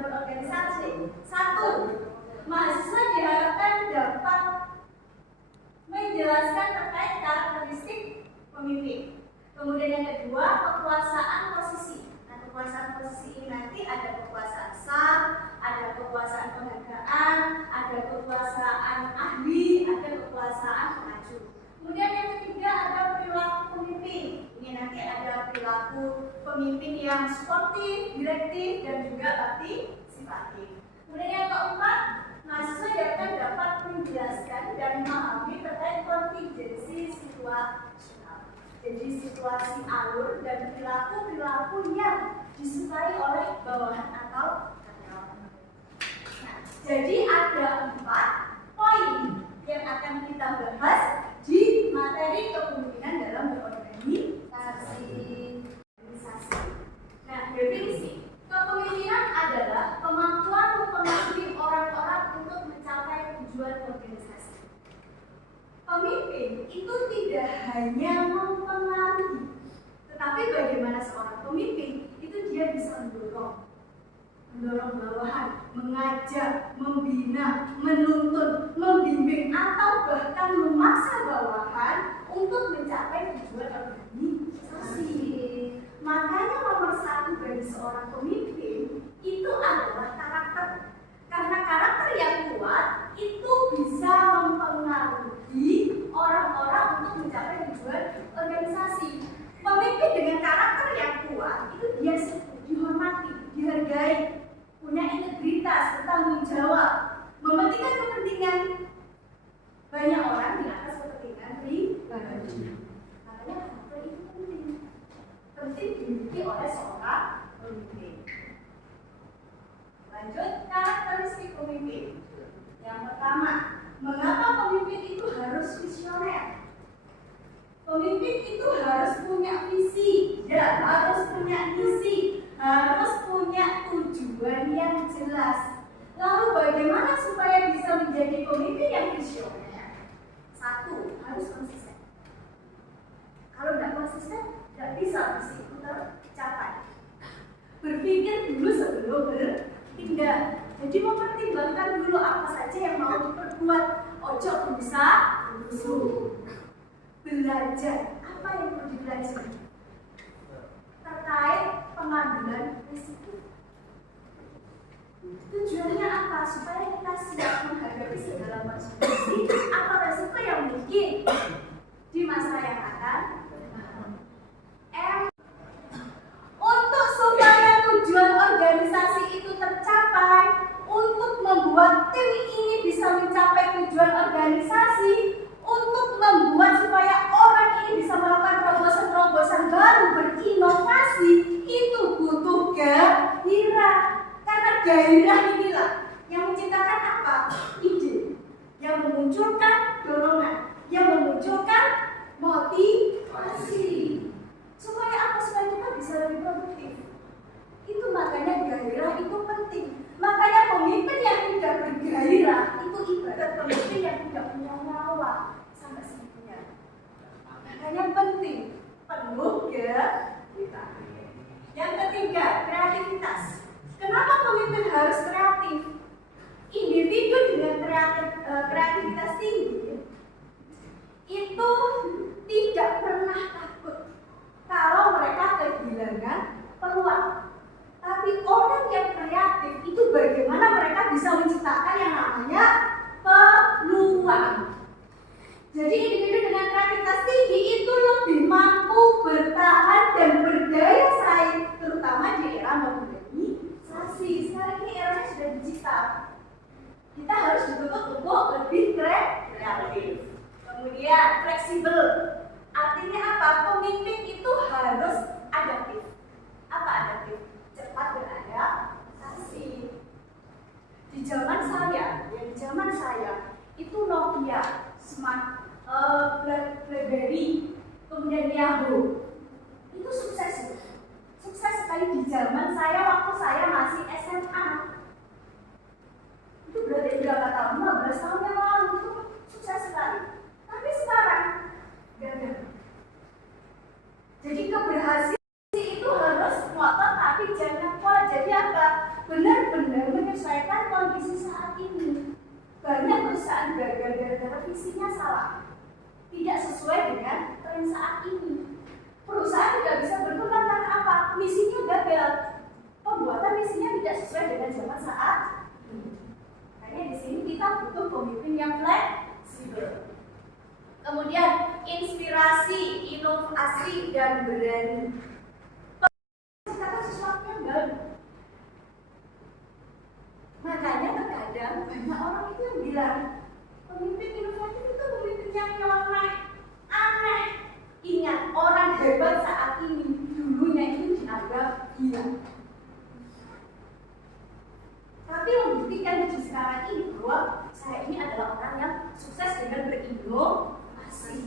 dalam berorganisasi. Satu, mahasiswa diharapkan dapat menjelaskan terkait karakteristik pemimpin. Kemudian yang kedua, kekuasaan posisi. Nah, kekuasaan posisi ini nanti ada kekuasaan sah, ada kekuasaan penghargaan, ada kekuasaan ahli, ada kekuasaan pengacu. Kemudian yang ketiga ada perilaku pemimpin. Ini nanti ada perilaku pemimpin yang sportif, direktif, dan juga partisipatif. Kemudian yang keempat, mahasiswa diharapkan dapat menjelaskan dan memahami terkait kontingensi situasional. Jadi situasi alur dan perilaku-perilaku yang disukai oleh bawahan atau karyawan. Nah, jadi ada 4 poin yang akan kita bahas di materi kepemimpinan dalam berorganisasi. Nah, definisi kepemimpinan adalah kemampuan mempengaruhi orang-orang untuk mencapai tujuan organisasi. Pemimpin itu tidak hanya mempengaruhi, tetapi bagaimana seorang pemimpin itu dia bisa mendorong bawahan, mengajak, membina, menuntun, membimbing, atau bahkan memaksa bawahan untuk mencapai tujuan organisasi. Makanya nomor 1 bagi seorang pemimpin itu adalah karakter. Karena karakter yang kuat itu bisa mempengaruhi orang-orang untuk mencapai tujuan organisasi. Pemimpin dengan karakter yang kuat itu dia dihormati, dihargai, punya integritas, bertanggung jawab, mementingkan kepentingan banyak orang di atas kepentingan pribadi. Makanya karakter itu penting dimiliki oleh seorang pemimpin. Lanjut, karakteristik pemimpin. Yang pertama, mengapa pemimpin itu harus visioner? Pemimpin itu harus punya visi, ya, harus punya misi, harus punya tujuan yang jelas. Lalu bagaimana supaya bisa menjadi pemimpin yang visioner? 1, harus konsisten. Kalau tidak konsisten, tidak bisa visi itu tercapai. Berpikir dulu sebelum bertindak. Jadi mempertimbangkan dulu apa saja yang mau diperbuat. Ojo bisa busuk. Belajar, apa yang perlu dipelajari terkait pengambilan risiko. Tujuannya apa? Supaya kita siap menghadapi segala konsekuensi atau risiko yang mungkin di masa yang akan datang. Untuk supaya tujuan organisasi itu tercapai, untuk membuat tim ini bisa mencapai tujuan organisasi, untuk membuat supaya orang ini bisa melakukan terobosan-terobosan baru, berinovasi, itu butuh gairah. Karena gairah inilah yang menciptakan apa? Ide, yang memunculkan dorongan, yang memunculkan motivasi. Supaya apa? Supaya kita bisa lebih produktif. Itu makanya gairah itu penting. Makanya pemimpin yang tidak bergairah itu ibarat pemimpin yang tidak punya nyawa. Sampai segitunya. Makanya penting penuh gairah. Yang ketiga, kreativitas. Kenapa pemimpin harus kreatif? Individu dengan kreativitas tinggi itu tidak pernah takut kalau mereka kehilangan peluang. Tapi orang yang kreatif itu bagaimana mereka bisa menciptakan yang namanya peluang. Jadi individu dengan kreativitas tinggi itu lebih mampu bertahan dan berdaya saing, terutama di era modernisasi. Sekarang ini eranya sudah digital. Kita harus dituntut untuk lebih kreatif. Kemudian fleksibel. Artinya apa? Pemimpin itu harus adaptif. Apa adaptif? Cepat beradaptasi. Di zaman saya itu Nokia, BlackBerry, kemudian Yahoo itu sukses sekali di zaman saya waktu saya masih SMA. Itu berarti berapa tahun? 15 tahun yang lalu itu sukses sekali. Tapi sekarang gagal. Jadi keberhasilan itu harus ngotot tapi jangan kuat. Jadi apa? Benar-benar menyesuaikan kondisi saat ini. Banyak perusahaan gagal gara-gara visinya salah, tidak sesuai dengan tren saat ini. Perusahaan tidak bisa berkembang karena apa? Misinya gagal. Pembuatan misinya tidak sesuai dengan zaman saat ini. Makanya di sini kita butuh pemimpin yang fleksibel. Kemudian inspirasi, inovasi, dan berani. Kata sesuatu yang baru. Makanya terkadang banyak orang itu yang bilang pemimpin inovatif itu pemimpin yang nyeleneh, aneh. Ingat, orang hebat saat ini dulunya itu dianggap gila. Tapi membuktikan di sekarang ini bahwa saya ini adalah orang yang sukses dengan berinovasi.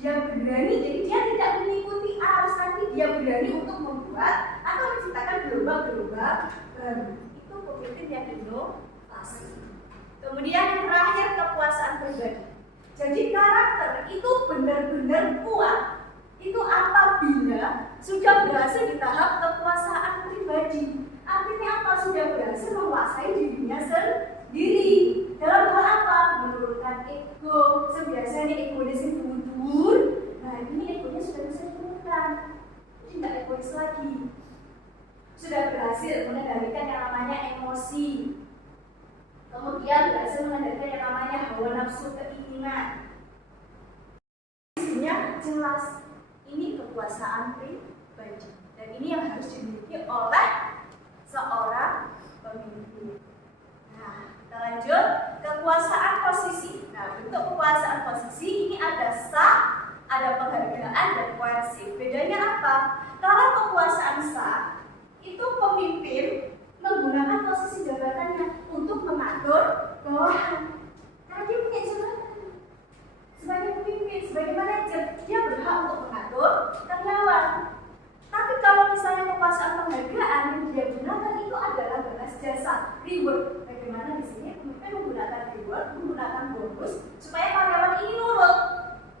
Dia berani, jadi dia tidak mengikuti arus, tapi dia berani untuk membuat atau menciptakan gelombang-gelombang baru. Itu pemimpin yang inovasi. Kemudian yang terakhir, kepuasan pribadi. Jadi karakter itu benar-benar kuat. Itu apabila sudah berhasil di tahap kepuasaan pribadi. Artinya apa? Sudah berhasil menguasai dirinya sendiri. Dalam hal apa? Menurunkan ego. Biasanya egonya sing mundur. Nah, ini egonya sudah bisa diturunkan. Jadi tidak egois lagi. Sudah berhasil mengendalikan yang namanya emosi. Kemudian berhasil mengendalikan yang namanya hawa nafsu, keinginan. Isinya jelas. Ini kekuasaan pribadi. Dan ini yang harus dimiliki oleh seorang pemimpin. Nah, kita lanjut. Kekuasaan posisi. Nah, bentuk kekuasaan posisi ini ada sah, ada penghargaan, dan koerasif. Bedanya apa? Kalau kekuasaan sah, itu pemimpin menggunakan posisi jabatannya untuk mengatur bawahan. Karena dia punya jabatan sebagai pemimpin, sebagai manajer, dia berhak untuk mengatur karyawan. Tapi kalau misalnya kekuasaan penghargaan yang dia gunakan itu adalah balas jasa, reward. Bagaimana di sini pemimpin menggunakan reward, menggunakan bonus supaya karyawan ini nurut,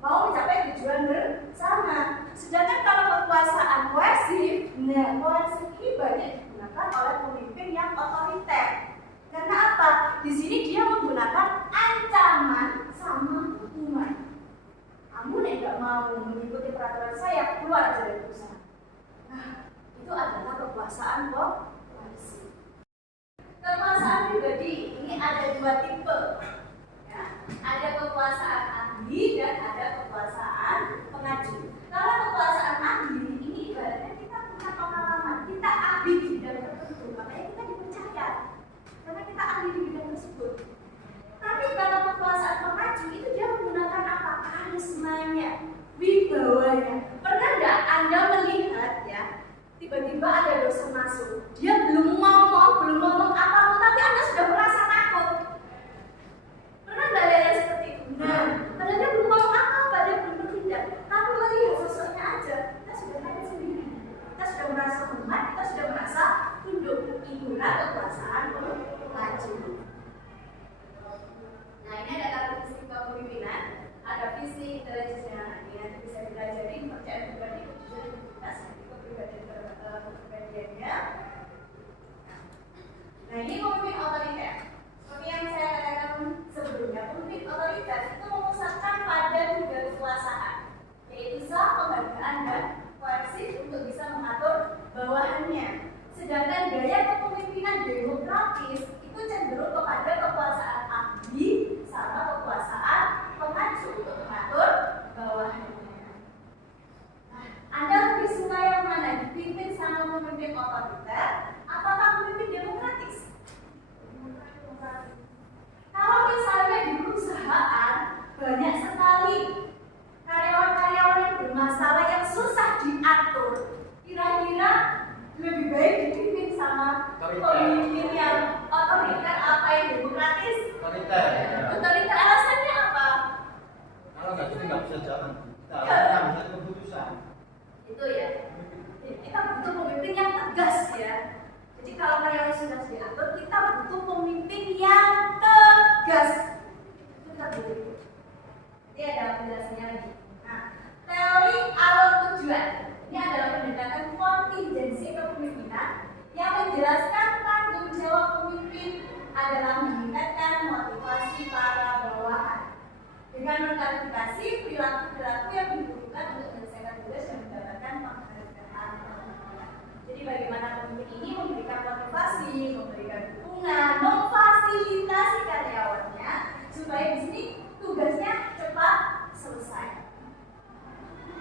mau mencapai tujuan bersama. Sedangkan kalau kekuasaan koersif, nah koersif ini banyak digunakan oleh pemimpin yang otoriter. Karena apa? Di sini dia menggunakan ancaman sama hukuman. Kamu tidak mau mengikuti peraturan saya, keluar dari perusahaan. Nah, itu adalah kekuasaan koersif. Kekuasaan pribadi ini ada dua tipe. Ya, ada kekuasaan ahli dan ada kekuasaan pengaju. Kalau kekuasaan ahli ini ibaratnya kita punya pengalaman, kita ahli di bidang tertentu, makanya kita dipercaya karena kita ahli di bidang tersebut. Tapi kalau kekuasaan pengaju itu dia menggunakan apa? Karismanya, wibawanya. Pernah nggak Anda melihat ya, tiba-tiba ada dosen masuk, dia belum ngomong apapun, tapi Anda sudah merasa takut. Pernah nggak ada yang seperti itu? Nah, padahal dia belum ngomong apa-apa, dia belum bertindak, tapi melihat sosoknya aja, kita sudah kaget sendiri. Kita sudah merasa hormat, kita sudah merasa tunduk. Itulah kekuasaan pengaju. Nah, ini ada karakteristik kepemimpinan, ada visi, intelijensi, nanti bisa dipelajari, kepercayaan pribadi, kejujuran, integritas, kepribadiannya. Nah, ini pemimpin otoriter. Seperti yang saya katakan sebelumnya, pemimpin otoriter itu memusatkan pada tiga kekuasaan, yaitu sah, penghargaan, dan koersif untuk bisa mengatur bawahannya. Sedangkan gaya kepemimpinan demokratis itu cenderung kepada kekuasaan ahli sama kekuasaan pengaju untuk mengatur bawahannya. Nah, Anda lebih suka yang mana? Dipimpin sama pemimpin otoriter, apakah pemimpin demokratis? Kalau misalnya di perusahaan banyak sekali karyawan-karyawan yang bermasalah yang susah diatur, kira-kira lebih baik dipimpin sama pemimpin yang otoriter apa yang demokratis? Otoriter. Alasannya apa? Kalau nggak gitu nggak bisa jalan. Kita harus bisa keputusan. Itu ya. Kita butuh pemimpin yang tegas ya. Jadi kalau karyawan sudah diatur, kita butuh pemimpin yang tegas. Itu kita butuh. Jadi ada penjelasannya lagi. Nah, teori alur tujuan ini adalah pendekatan kontingensi kepemimpinan yang menjelaskan dengan mengklarifikasi perilaku-perilaku yang dibutuhkan untuk menyelesaikan tugas dan mendapatkan penghargaan. Jadi bagaimana pemimpin ini memberikan motivasi, memberikan dukungan, memfasilitasi karyawannya supaya di sini tugasnya cepat selesai.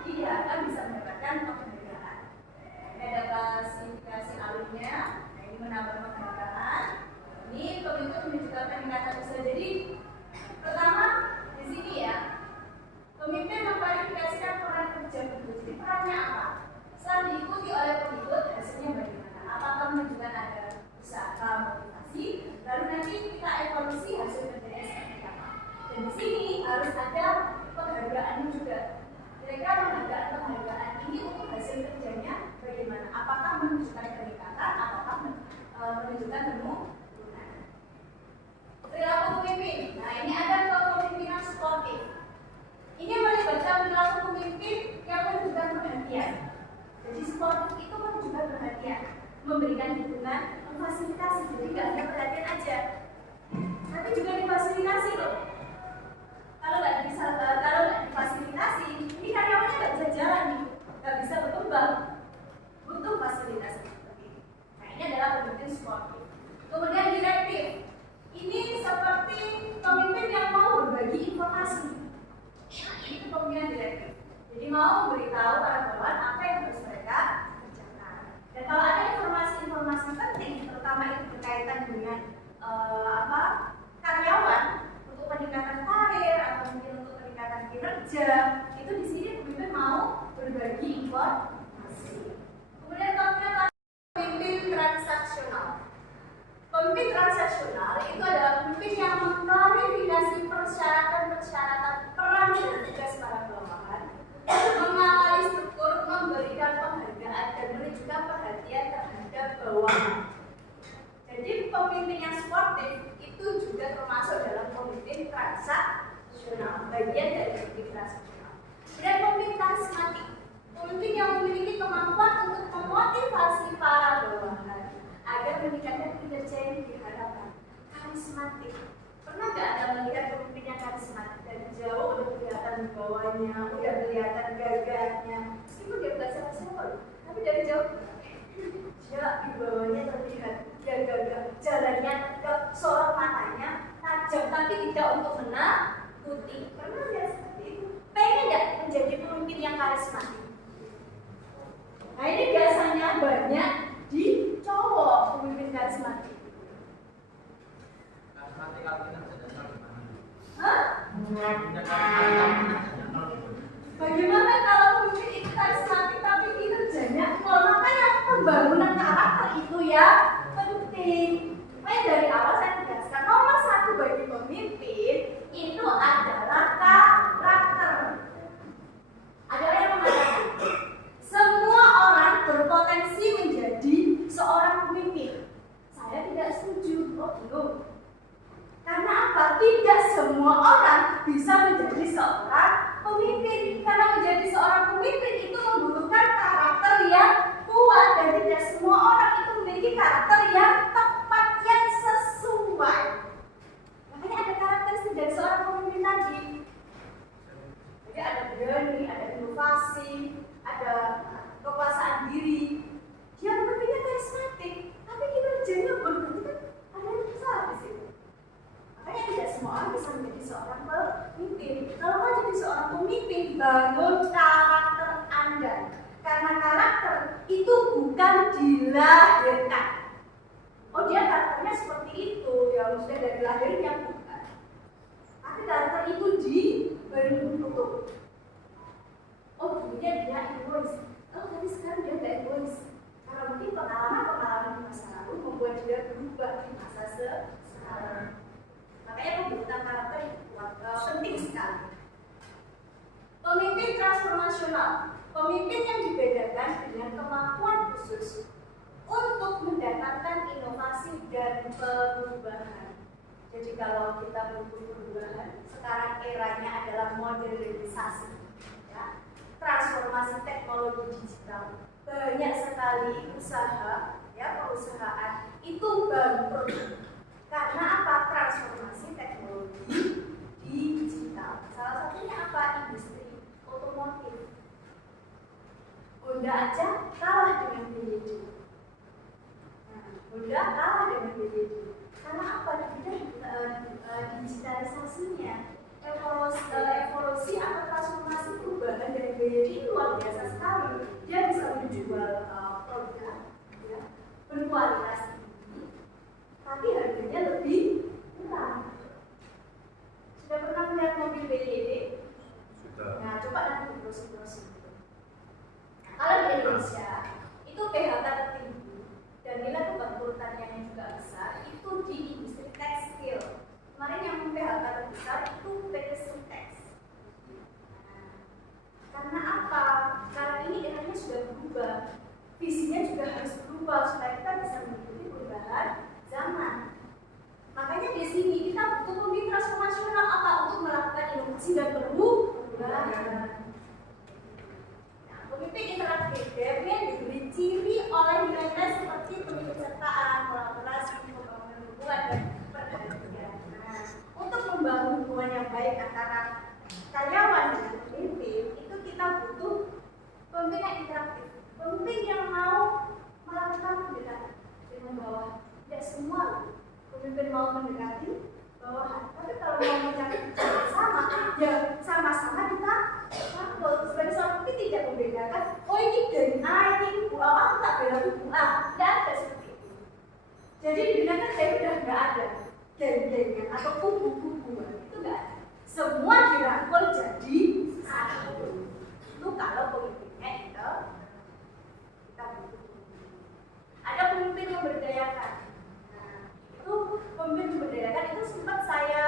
Dia akan bisa mendapatkan penghargaan. Ini ada klasifikasi alurnya. Nah, ini menambah penghargaan. Ini pemimpin menunjukkan peningkatan usaha. Jadi pertama di sini ya, pemimpin mengklarifikasikan peran kerja pengikut. Jadi perannya apa? Setelah diikuti oleh pengikut, hasilnya bagaimana? Apakah menunjukkan ada usaha motivasi? Lalu nanti kita evaluasi hasil kerjanya seperti apa. Dan di sini harus ada penghargaan juga. Kira-kira penghargaan ini untuk hasil kerjanya bagaimana? Apakah menunjukkan peningkatan? Apakah menunjukkan penurunan? Perilaku pemimpin. Nah, ini ada kepemimpinan sportif. Ini melibatkan perilaku pemimpin yang menunjukkan perhatian. Jadi sportif itu menunjukkan perhatian, memberikan dukungan, memfasilitasi. Jadi nggak hanya perhatian aja, tapi juga difasilitasi loh. Kalau nggak difasilitasi, ini karyawannya nggak bisa jalan nih, nggak bisa berkembang, butuh fasilitasi seperti ini. Nah, ini adalah pemimpin sportif. Kemudian direktif. Ini seperti pemimpin yang mau berbagi informasi. Itu pemimpinan direktif. Jadi mau memberitahu para bawahan apa yang harus mereka kerjakan. Dan kalau ada informasi-informasi penting, terutama itu berkaitan dengan karyawan untuk peningkatan karir atau mungkin untuk peningkatan kinerja, itu di sini pemimpin mau berbagi informasi. Kemudian pemimpin transaksional. Pemimpin transaksional itu adalah pemimpin yang mengklarifikasi persyaratan-persyaratan peran dan tugas para bawahan, mengawali struktur, memberikan penghargaan dan menunjukkan perhatian terhadap bawahan. Jadi pemimpin yang sportif itu juga termasuk dalam pemimpin transaksional, bagian dari pemimpin transaksional. Dan pemimpin karismatik, pemimpin yang memiliki kemampuan untuk memotivasi para bawahan agar meningkatkan kinerja yang diharapkan. Karismatik. Pernah nggak Anda melihat pemimpin yang karismatik? Dari jauh udah kelihatan bawahnya, udah kelihatan gagahnya. Meskipun dia nggak siapa-siapa, tapi dari jauh dia di bawahnya terlihat dia gagah, jalannya tegap, sorot matanya tajam, tapi tidak untuk menakuti. Pernah lihat seperti itu? Pengen nggak menjadi pemimpin yang karismatik? Nah, ini biasanya banyak di cowok pemimpin karismatik. Karismatik artinya sederhana gimana? Hah? Bagaimana kalau pemimpin itu karismatik tapi kinerjanya nol? Makanya pembangunan karakter itu ya penting. Makanya dari awal saya tegaskan nomor satu bagi pemimpin itu adalah karakter. Ada yang mengatakan semua orang berpotensi menjadi seorang pemimpin. Saya tidak setuju. Oh belum. Karena apa? Tidak semua orang bisa menjadi seorang pemimpin. Karena menjadi seorang pemimpin itu membutuhkan karakter yang kuat dan tidak semua orang itu memiliki karakter yang tepat, yang sesuai. Makanya ada karakteristik dari seorang pemimpin tadi. Jadi ada berani, ada inovasi, ada kekuasaan diri. Dia pemimpinnya karismatik, tapi kinerjanya berarti kan ada yang besar di situ. Makanya tidak semua orang bisa menjadi seorang pemimpin. Kalau mau jadi seorang pemimpin, bangun karakter Anda. Karena karakter itu bukan dilahirkan. Oh dia karakternya seperti itu, ya maksudnya dari lahirnya bukan. Tapi karakter itu dibentuk. Oh dulunya dia egois. Oh tapi sekarang dia tidak egois. Karena mungkin pengalaman di masa lalu membuat dia berubah di masa sekarang. Makanya pembentukan karakter itu penting sekali. Pemimpin transformasional, pemimpin yang dibedakan dengan kemampuan khusus untuk mendatangkan inovasi dan perubahan. Jadi kalau kita butuh perubahan, sekarang eranya adalah modernisasi, ya. Transformasi teknologi digital. Banyak sekali usaha, ya perusahaan itu bangkrut karena apa? Transformasi teknologi digital. Salah kualitas tinggi, tapi harganya lebih murah. Sudah pernah melihat mobil BYD? Sudah. Nah, coba nanti di browsing-browsing. Kalau di Indonesia itu PHK tertinggi dan nilai tukar urutannya yang juga besar itu di industri tekstil. Kemarin yang PHK terbesar itu PT Sintex. Nah, karena apa? Karena ini eranya sudah berubah, visinya juga harus berubah supaya kita bisa mengikuti perubahan zaman. Makanya di sini kita butuh pemimpin transformasional apa untuk melakukan inovasi dan perubahan. Pemimpin interaktif biasanya diberi ciri oleh nilai-nilai seperti penyertaan, kolaborasi, pembangunan hubungan, dan perdagangan. Nah, untuk membangun hubungan yang baik antara karyawan dan pemimpin, itu kita butuh pemimpin yang interaktif, pemimpin yang mau melakukan pendekatan dengan bawah. Tidak semua pemimpin mau mendekati bawahan, tapi kalau mau mencapai tujuan sama, ya sama-sama kita rangkul. Sebagai seorang pemimpin tidak membedakan, oh ini dari A, ini Bu A, aku tak bela Bu A. Tidak ada seperti itu. Jadi di dunia kerja sudah tidak ada geng-gengan atau kubu-kubuan, itu tidak ada. Semua dirangkul jadi satu. Itu kalau pemimpinnya itu kita butuh. Ada pemimpin yang berdayakan. Itu pemimpin memberdayakan itu sempat saya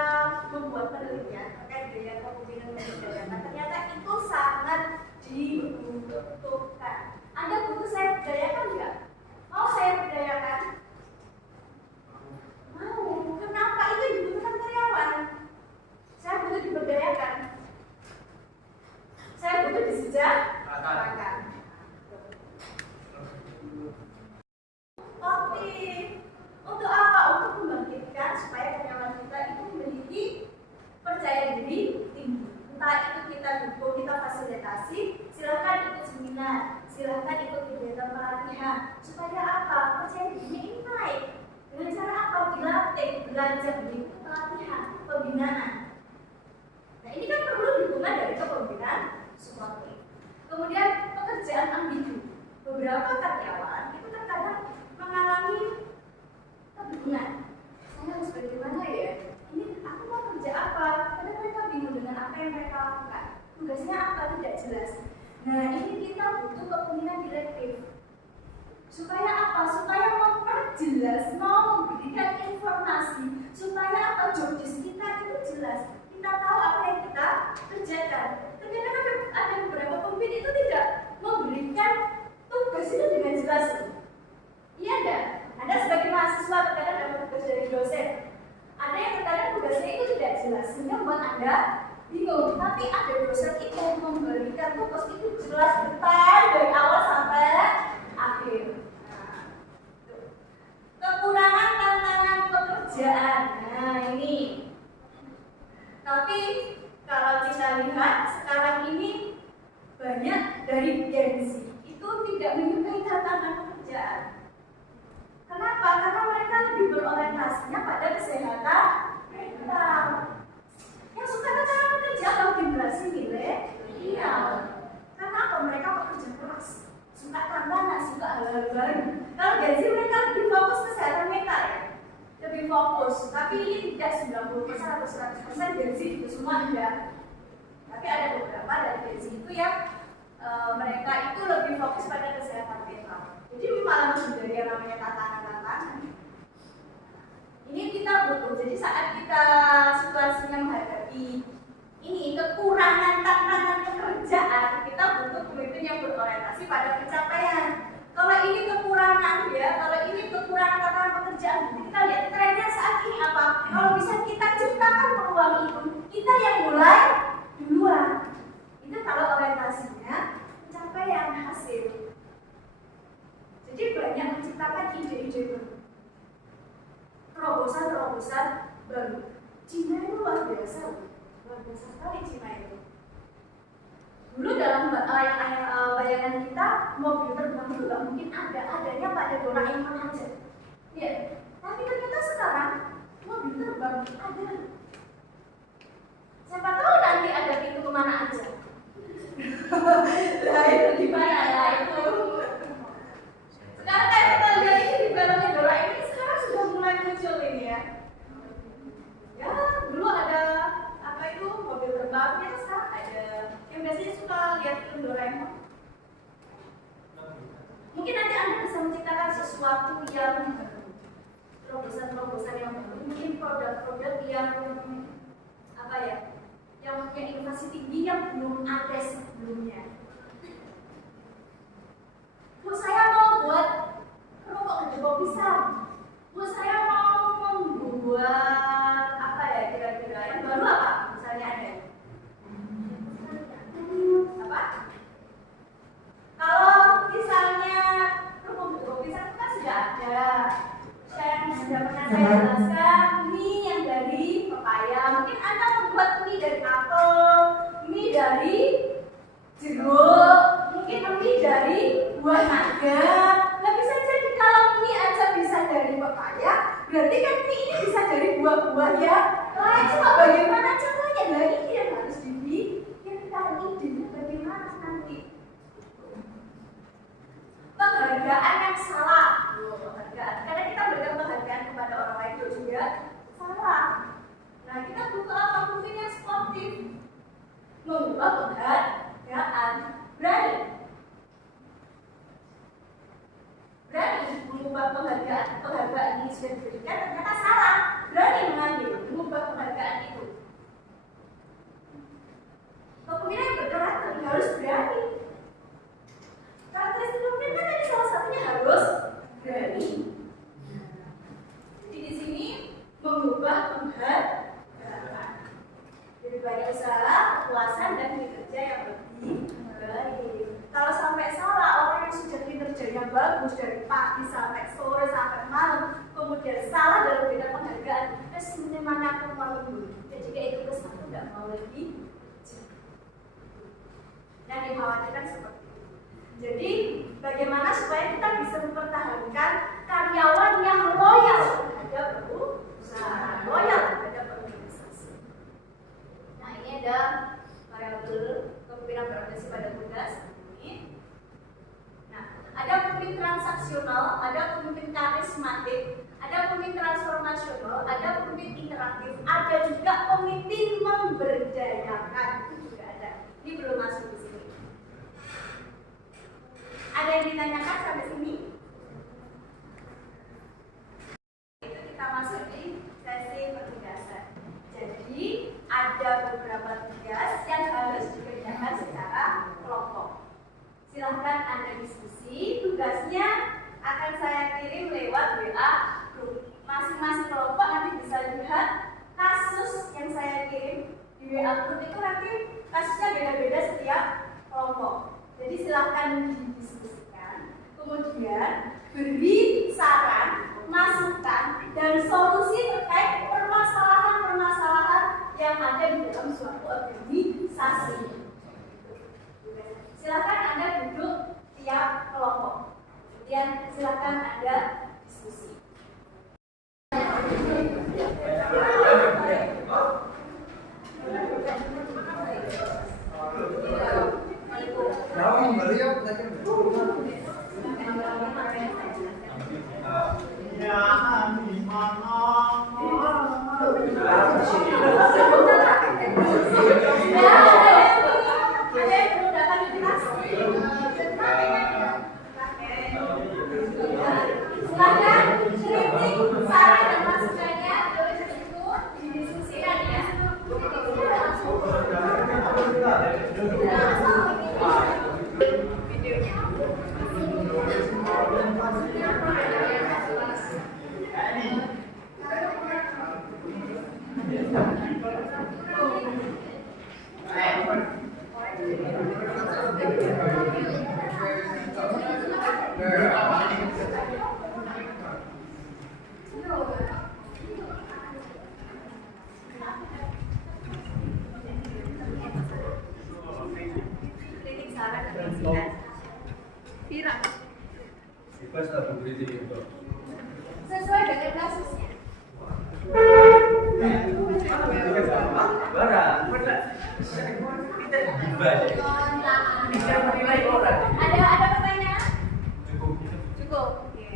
membuat penelitian terkait daya kepemimpinan memberdayakan. Ternyata itu sangat dibutuhkan. Anda butuh saya berdayakan nggak? Mau saya berdayakan? Mau. Kenapa? Itu yang dibutuhkan karyawan. Saya butuh diberdayakan. Saya butuh disejahterakan. Oke. Untuk apa? Untuk membangkitkan supaya karyawan kita itu memiliki percaya diri tinggi. Entah itu kita dukung, kita fasilitasi, silahkan ikut seminar, silahkan ikut kegiatan pelatihan. Supaya apa? Percaya dirinya ini naik. Dengan cara apa? Dilatih, belajar, berikut pelatihan, pembinaan. Nah ini kan perlu dukungan dari kepemimpinan suportif. Kemudian pekerjaan ambigu. Beberapa karyawan itu terkadang mengalami kebingungan. Saya harus bagaimana ya? Ini aku mau kerja apa? Karena mereka bingung dengan apa yang mereka lakukan. Tugasnya apa? Tidak jelas. Nah ini kita butuh kepemimpinan direktif. Supaya apa? Supaya memperjelas, mau memberikan informasi. Supaya apa? Job desk kita itu jelas. Kita tahu apa yang kita kerjakan. Ternyata ada beberapa pemimpin itu tidak memberikan tugas itu dengan jelas. Iya enggak? Anda sebagai mahasiswa terkadang dapat tugas dari dosen. Ada yang terkadang tugasnya itu tidak jelas, sehingga membuat Anda bingung. Tapi ada dosen itu memberikan tugas itu jelas, detail dari awal sampai akhir. Nah, kekurangan tantangan pekerjaan. Nah ini. Tapi kalau kita lihat sekarang ini banyak dari Gen Z itu tidak menyukai tantangan pekerjaan. Kenapa? Karena mereka lebih berorientasinya pada kesehatan mental. Yang suka tantangan pekerjaan atau generasi milenial. Karena apa? Mereka bekerja keras, suka tantangan, suka hal-hal baru. Kalau Gen Z mereka lebih fokus kesehatan mental ya. Lebih fokus, tapi ini tidak 90% atau 100% Gen Z itu semua enggak. Tapi ada beberapa dari Gen Z itu yang mereka itu lebih fokus pada kesehatan mental. Jadi malah menghindari yang namanya tantangan-tantangan. Ini kita butuh. Jadi saat kita situasinya menghadapi ini kekurangan tantangan pekerjaan, kita butuh pemimpin yang berorientasi pada pencapaian. Kalau ini kekurangan ya, kalau ini kekurangan tantangan pekerjaan, kita lihat trennya saat ini apa? Kalau bisa kita ciptakan peluang itu, kita yang mulai duluan. Itu kalau orientasinya pencapaian hasil. Jadi banyak menciptakan ide-ide baru, terobosan-terobosan baru. Cina itu luar biasa sekali Cina itu. Dulu dalam bayangan kita mobil terbang itu nggak mungkin adanya pada Doraemon aja. Ya, tapi ternyata sekarang mobil terbang ada. Siapa tahu nanti ada pintu kemana aja. Lah itu gimana ya itu? Sekarang kayak kita lihat ini di belakang sesuatu yang terobosan-terobosan yang baru, mungkin produk-produk yang apa ya, yang punya inovasi tinggi yang belum ada sebelumnya. Bu, saya mau buat rokok gede pisang. Bu, saya mau membuat apa ya kira-kira yang baru apa? Misalnya ada apa? Kalau misalnya rokok gede pisang kan sudah ada. Yang sudah pernah saya jelaskan, mie yang dari pepaya. Mungkin Anda membuat mie dari apel, mie dari jeruk, mungkin mie dari buah naga. Nggak bisa jadi kalau mie aja bisa dari pepaya, berarti kan mie ini bisa dari buah-buah ya. Lain cuma bagaimana caranya? Nah ini yang harus dipikirkan, idenya bagaimana nanti. Penghargaan yang salah, penghargaan. Karena kita berikan penghargaan kepada orang lain itu juga salah. Nah kita butuh apa? Mungkin yang sportif, mengubah penghargaan, berani mengubah penghargaan ini sudah diberikan ternyata salah, berani mengambil, mengubah penghargaan itu. Kepemimpinan yang berkarakter harus berani. Karakteristik kepemimpinan kan tadi salah satunya harus berani. Jadi di sini mengubah penghargaan. Lebih banyak usaha, kepuasan dan kinerja yang lebih baik. Kalau sampai salah, orang yang sudah kinerjanya bagus dari pagi sampai sore sampai malam, kemudian salah dalam bidang penghargaan, sebenarnya mana aku mau lembur. Dan jika itu kesalahan tidak mau lagi. Yang dikhawatirkan seperti itu. Jadi bagaimana supaya kita bisa mempertahankan karyawan yang loyal terhadap perusahaan, loyal terhadap organisasi. Nah ini ada variabel kepemimpinan berorientasi pada tugas ini. Nah ada pemimpin transaksional, ada pemimpin karismatik, ada pemimpin transformasional, ada pemimpin interaktif, ada juga pemimpin memberdayakan. Itu juga ada. Ini belum masuk di sini. Ada yang ditanyakan sampai sini? Itu kita masuk di sesi penugasan. Jadi ada beberapa tugas yang harus dikerjakan secara kelompok. Silahkan Anda diskusi. Tugasnya akan saya kirim lewat WA grup. Masing-masing kelompok nanti bisa lihat kasus yang saya kirim di WA grup itu nanti kasusnya beda-beda setiap kelompok. Jadi silahkan didiskusikan, kemudian beri saran, masukan, dan solusi terkait permasalahan-permasalahan yang ada di dalam suatu organisasi. Silahkan Anda duduk tiap kelompok, kemudian silahkan Anda diskusi. Sesuai dengan kasusnya. Ada pertanyaan? Cukup. Oke.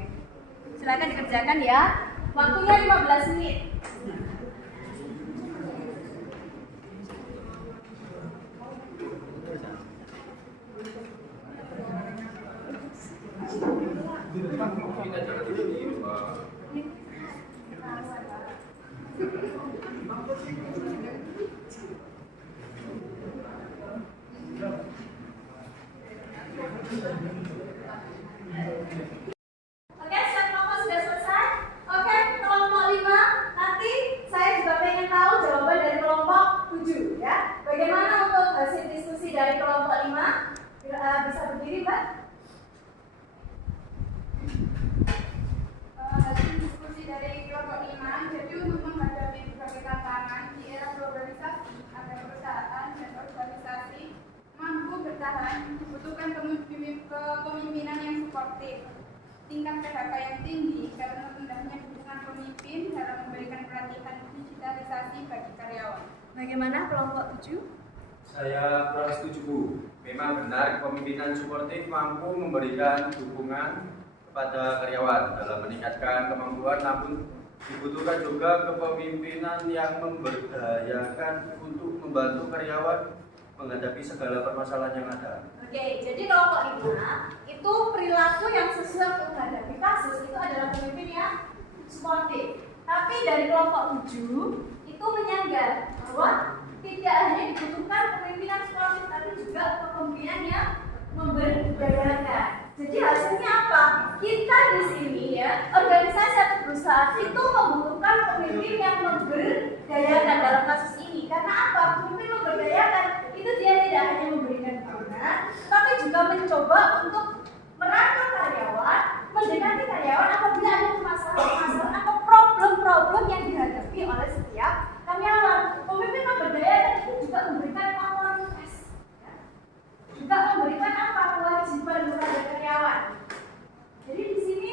Silakan dikerjakan ya. Waktunya 15 menit. Kita Oke, set kelompok sudah selesai. Oke, kelompok 5. Nanti saya juga pengen tahu jawaban dari kelompok 7 ya. Bagaimana untuk hasil diskusi dari kelompok 5? Bisa berdiri, Mbak? Hasil diskusi dari kelompok 5, jadi untuk menghadapi berbagai tantangan di era globalisasi, agar perusahaan dan organisasi mampu bertahan, dibutuhkan kepemimpinan yang suportif, tingkat PHK yang tinggi karena rendahnya dukungan pemimpin dalam memberikan pelatihan digitalisasi bagi karyawan. Bagaimana kelompok 7? Saya kurang setuju, Bu. Memang benar kepemimpinan suportif mampu memberikan dukungan kepada karyawan dalam meningkatkan kemampuan, namun dibutuhkan juga kepemimpinan yang memberdayakan untuk membantu karyawan menghadapi segala permasalahan yang ada. Oke, jadi kelompok 5 itu perilaku yang sesuai untuk menghadapi kasus itu adalah pemimpin yang suportif. Tapi dari kelompok 7 itu menyanggah bahwa tidak hanya dibutuhkan kepemimpinan suportif, tapi juga kepemimpinan yang memberdayakan. Jadi hasilnya apa? Kita di sini ya, organisasi atau perusahaan itu membutuhkan pemimpin yang memberdayakan dalam kasus ini. Karena apa? Pemimpin memberdayakan itu dia tidak hanya memberikan dukungan, tapi juga mencoba untuk merangkul karyawan, mendekati karyawan apabila ada masalah-masalah atau problem-problem yang dihadapi oleh setiap karyawan. Pemimpin memberdayakan itu juga memberikan otoritas, ya. Juga memberikan apa? Kewajiban kepada karyawan. Jadi di sini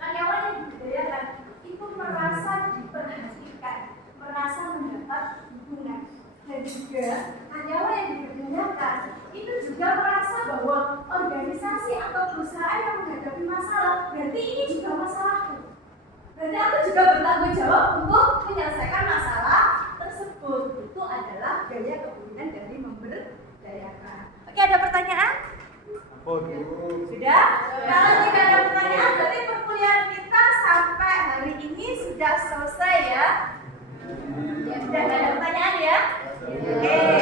karyawan yang diberdayakan itu merasa diperhatikan, merasa mendapat dukungan. Dan juga karyawan yang diberdayakan itu juga merasa bahwa organisasi atau perusahaan yang menghadapi masalah, berarti ini juga masalahku. Berarti aku juga bertanggung jawab untuk menyelesaikan masalah tersebut. Itu adalah gaya kepemimpinan dari memberdayakan. Oke, ada pertanyaan? Sudah? Kalau tidak ada pertanyaan, berarti perkuliahan kita sampai hari ini sudah selesai ya? Sudah tidak ada pertanyaan ya? Oke.